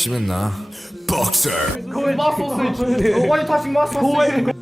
심했나? Boxer. Go ahead. Muscle switch. Why are you touching muscle switch?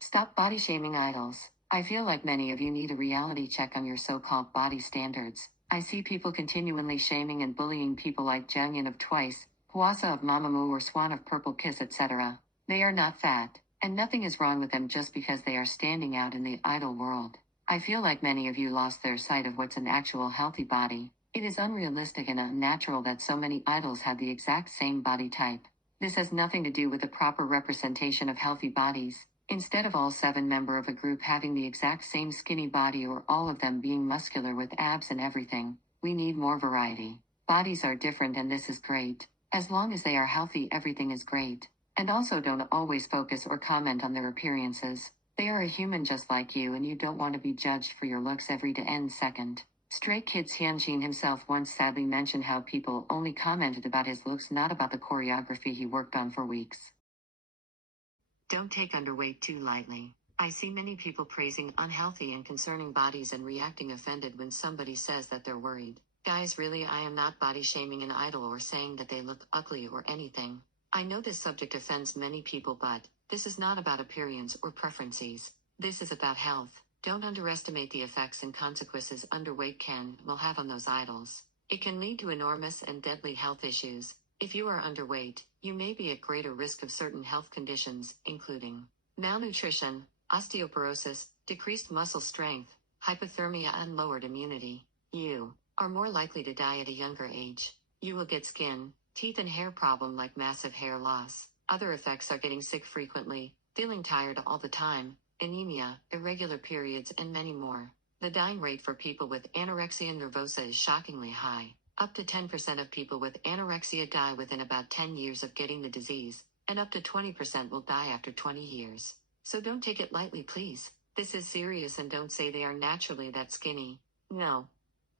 Stop body shaming idols. I feel like many of you need a reality check on your so-called body standards. I see people continually shaming and bullying people like Jungin of Twice, Hwasa of Mamamoo or Swan of Purple Kiss, etc. They are not fat, and nothing is wrong with them just because they are standing out in the idol world. I feel like many of you lost their sight of what's an actual healthy body. It is unrealistic and unnatural that so many idols have the exact same body type. This has nothing to do with the proper representation of healthy bodies. Instead of all 7 members of a group having the exact same skinny body or all of them being muscular with abs and everything, we need more variety. Bodies are different and this is great. As long as they are healthy, everything is great. And also don't always focus or comment on their appearances. They are a human just like you and you don't want to be judged for your looks every second. Stray Kids Hyunjin himself once sadly mentioned how people only commented about his looks, not about the choreography he worked on for weeks. Don't take underweight too lightly. I see many people praising unhealthy and concerning bodies and reacting offended when somebody says that they're worried. Guys, really, I am not body shaming an idol or saying that they look ugly or anything. I know this subject offends many people, but this is not about appearance or preferences. This is about health. Don't underestimate the effects and consequences underweight will have on those idols. It can lead to enormous and deadly health issues. If you are underweight, you may be at greater risk of certain health conditions, including malnutrition, osteoporosis, decreased muscle strength, hypothermia, and lowered immunity. You are more likely to die at a younger age. You will get skin, teeth, and hair problem like massive hair loss. Other effects are getting sick frequently, feeling tired all the time, anemia, irregular periods, and many more. The dying rate for people with anorexia nervosa is shockingly high. Up to 10% of people with anorexia die within about 10 years of getting the disease, and up to 20% will die after 20 years. So don't take it lightly, please. This is serious, and don't say they are naturally that skinny. No.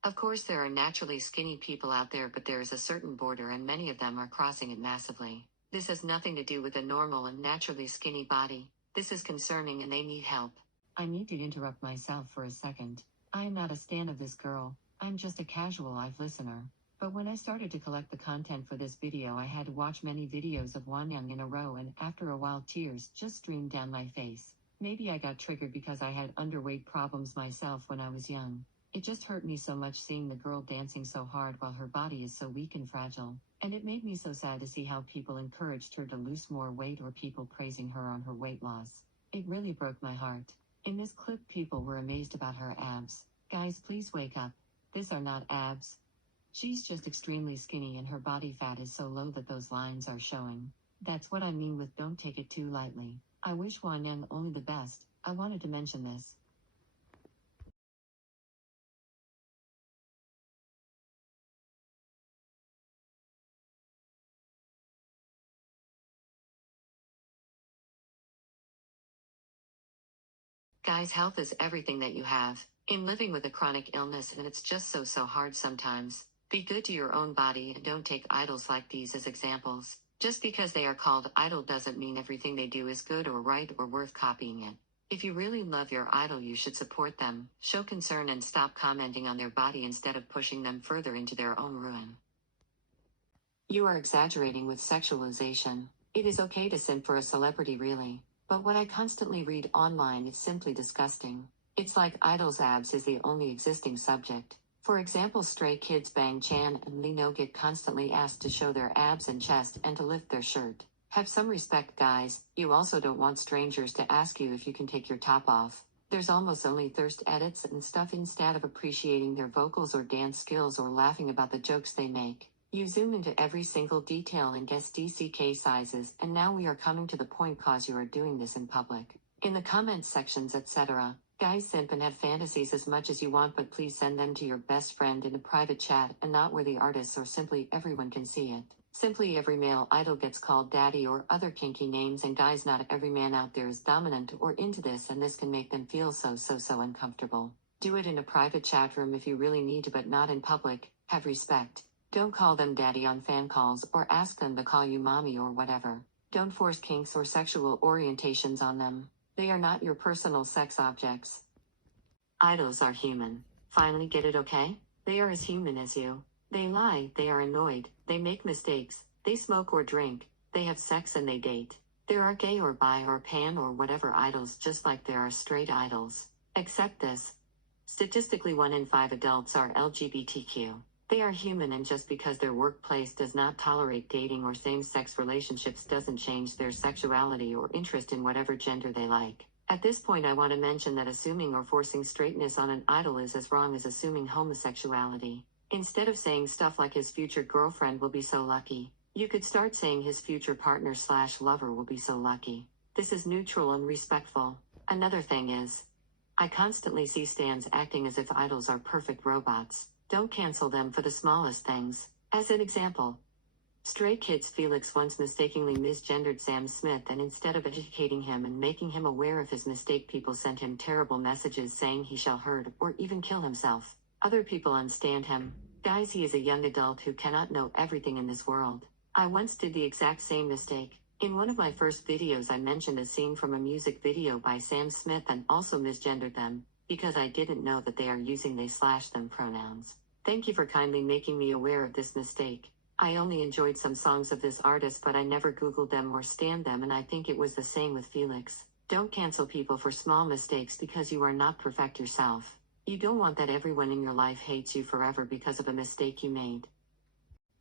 Of course there are naturally skinny people out there, but there is a certain border and many of them are crossing it massively. This has nothing to do with a normal and naturally skinny body. This is concerning and they need help. I need to interrupt myself for a second. I am not a stan of this girl. I'm just a casual live listener. But when I started to collect the content for this video, I had to watch many videos of Wanyang in a row, and after a while tears just streamed down my face. Maybe I got triggered because I had underweight problems myself when I was young. It just hurt me so much seeing the girl dancing so hard while her body is so weak and fragile. And it made me so sad to see how people encouraged her to lose more weight or people praising her on her weight loss. It really broke my heart. In this clip, people were amazed about her abs. Guys, please wake up. These are not abs. She's just extremely skinny and her body fat is so low that those lines are showing. That's what I mean with don't take it too lightly. I wish Wanyang only the best. I wanted to mention this. Guys, health is everything that you have. In living with a chronic illness, and it's just so hard sometimes. Be good to your own body and don't take idols like these as examples. Just because they are called idol doesn't mean everything they do is good or right or worth copying it. If you really love your idol, you should support them, show concern, and stop commenting on their body instead of pushing them further into their own ruin. You are exaggerating with sexualization. It is okay to simp for a celebrity, really. But what I constantly read online is simply disgusting. It's like idols' abs is the only existing subject. For example, Stray Kids Bang Chan and Lee No get constantly asked to show their abs and chest and to lift their shirt. Have some respect, guys. You also don't want strangers to ask you if you can take your top off. There's almost only thirst edits and stuff instead of appreciating their vocals or dance skills or laughing about the jokes they make. You zoom into every single detail and guess DCK sizes, and now we are coming to the point cause you are doing this in public. In the comments sections, etc. Guys, simp and have fantasies as much as you want, but please send them to your best friend in a private chat and not where the artists or simply everyone can see it. Simply every male idol gets called daddy or other kinky names, and guys, not every man out there is dominant or into this, and this can make them feel so uncomfortable. Do it in a private chat room if you really need to, but not in public. Have respect. Don't call them daddy on fan calls or ask them to call you mommy or whatever. Don't force kinks or sexual orientations on them. They are not your personal sex objects. Idols are human. Finally get it, okay? They are as human as you. They lie, they are annoyed, they make mistakes, they smoke or drink, they have sex and they date. There are gay or bi or pan or whatever idols just like there are straight idols. Accept this. Statistically 1 in 5 adults are LGBTQ. They are human, and just because their workplace does not tolerate dating or same-sex relationships doesn't change their sexuality or interest in whatever gender they like. At this point I want to mention that assuming or forcing straightness on an idol is as wrong as assuming homosexuality. Instead of saying stuff like his future girlfriend will be so lucky, you could start saying his future partner/lover will be so lucky. This is neutral and respectful. Another thing is, I constantly see stans acting as if idols are perfect robots. Don't cancel them for the smallest things. As an example, Stray Kids Felix once mistakenly misgendered Sam Smith, and instead of educating him and making him aware of his mistake, people sent him terrible messages saying he shall hurt or even kill himself. Other people unstand him. Guys, he is a young adult who cannot know everything in this world. I once did the exact same mistake. In one of my first videos I mentioned a scene from a music video by Sam Smith and also misgendered them, because I didn't know that they are using they/them pronouns. Thank you for kindly making me aware of this mistake. I only enjoyed some songs of this artist, but I never googled them or stan them, and I think it was the same with Felix. Don't cancel people for small mistakes because you are not perfect yourself. You don't want that everyone in your life hates you forever because of a mistake you made.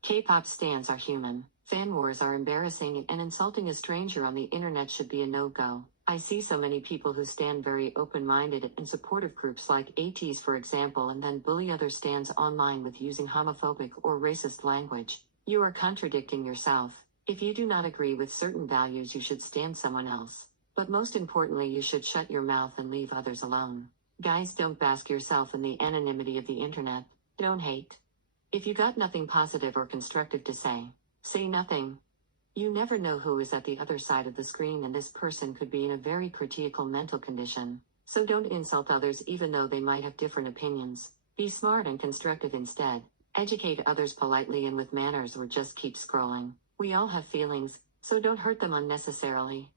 K-pop stans are human. Fan wars are embarrassing, and insulting a stranger on the internet should be a no-go. I see so many people who stand very open-minded and supportive groups like ATEEZ for example, and then bully other stans online with using homophobic or racist language. You are contradicting yourself. If you do not agree with certain values, you should stan someone else. But most importantly, you should shut your mouth and leave others alone. Guys, don't bask yourself in the anonymity of the internet. Don't hate. If you got nothing positive or constructive to say nothing. You never know who is at the other side of the screen, and this person could be in a very critical mental condition. So don't insult others even though they might have different opinions. Be smart and constructive instead. Educate others politely and with manners, or just keep scrolling. We all have feelings, so don't hurt them unnecessarily.